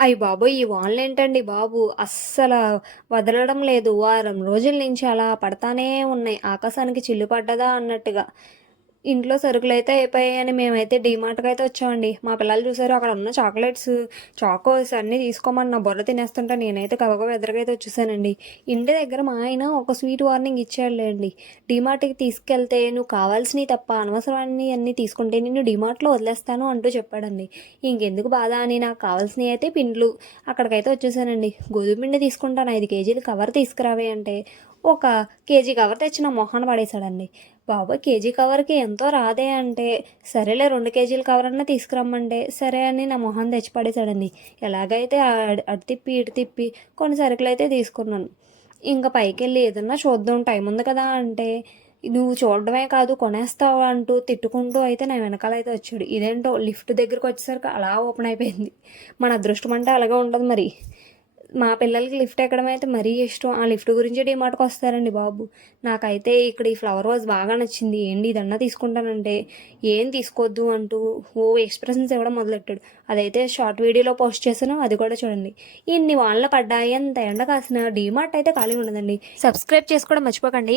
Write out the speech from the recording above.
అయ్యి బాబోయ్! ఈ వానలేంటండి బాబు అస్సలు వదలడం లేదు. వారం రోజుల నుంచి అలా పడతానే ఉన్నాయి. ఆకాశానికి చిల్లు పడ్డదా అన్నట్టుగా. ఇంట్లో సరుకులైతే అయిపోయాయని మేమైతే డీమార్ట్‌కైతే వచ్చామండి. మా పిల్లలు చూసారు అక్కడ ఉన్న చాక్లెట్స్, చాకోస్ అన్నీ తీసుకోమని నా బుర్ర తినేస్తుంటే నేనైతే గబగబా ఎదురుగైతే వచ్చేసానండి. ఇంటి దగ్గర మా ఆయన ఒక స్వీట్ వార్నింగ్ ఇచ్చాడులేండి. డీమార్ట్‌కి తీసుకెళ్తే నువ్వు కావాల్సినవి తప్ప అనవసరాన్ని అన్నీ తీసుకుంటే నిన్ను డీమార్ట్‌లో వదిలేస్తాను అంటూ చెప్పాడండి. ఇంకెందుకు బాధ అని నాకు కావాల్సినవి అయితే పిండ్లు. అక్కడికైతే వచ్చేసానండి. గోధుమ పిండి తీసుకుంటాను ఐదు కేజీలు కవర్ తీసుకురావే అంటే ఒక కేజీ కవర్ తెచ్చిన మొహాన్ని పడేశాడండి పడేసాడండి. బాబోయ్! కేజీ కవర్‌కి ఎంతో రాదే అంటే సరేలే రెండు కేజీల కవర్ అన్నా తీసుకురమ్మంటే సరే అని నా మొహాన తెచ్చి పడేశాడండి ఎలాగైతే అటు తిప్పి ఇటు తిప్పి కొన్ని సరుకులు అయితే తీసుకున్నాను. ఇంక పైకెళ్ళి ఏదన్నా చూద్దాం టైం ఉంది కదా అంటే నువ్వు చూడడమే కాదు కొనేస్తావు అంటూ తిట్టుకుంటూ అయితే నా వెనకాల అయితే వచ్చాడు. ఇదేంటో లిఫ్ట్ దగ్గరికి వచ్చేసరికి అలా ఓపెన్ అయిపోయింది. మన అదృష్టం అంటే అలాగే ఉంటుంది మరి. మా పిల్లలకి లిఫ్ట్ ఎక్కడం అయితే మరీ ఇష్టం. ఆ లిఫ్ట్ గురించి డీమార్ట్‌కి వస్తారండి బాబు. నాకైతే ఇక్కడ ఈ ఫ్లవర్ వాజ్ బాగా నచ్చింది. ఏంటి ఇదన్నా తీసుకుంటానంటే ఏం తీసుకోవద్దు అంటూ ఓ ఎక్స్‌ప్రెషన్స్ ఇవ్వడం మొదలెట్టాడు. అదైతే షార్ట్ వీడియోలో పోస్ట్ చేశాను. అది కూడా చూడండి. ఇన్ని వాళ్ళ పడ్డాయి అంత ఎండ కాసినా డీమార్ట్ అయితే ఖాళీగా ఉండదండి. సబ్స్క్రైబ్ చేసుకోవడం మర్చిపోకండి.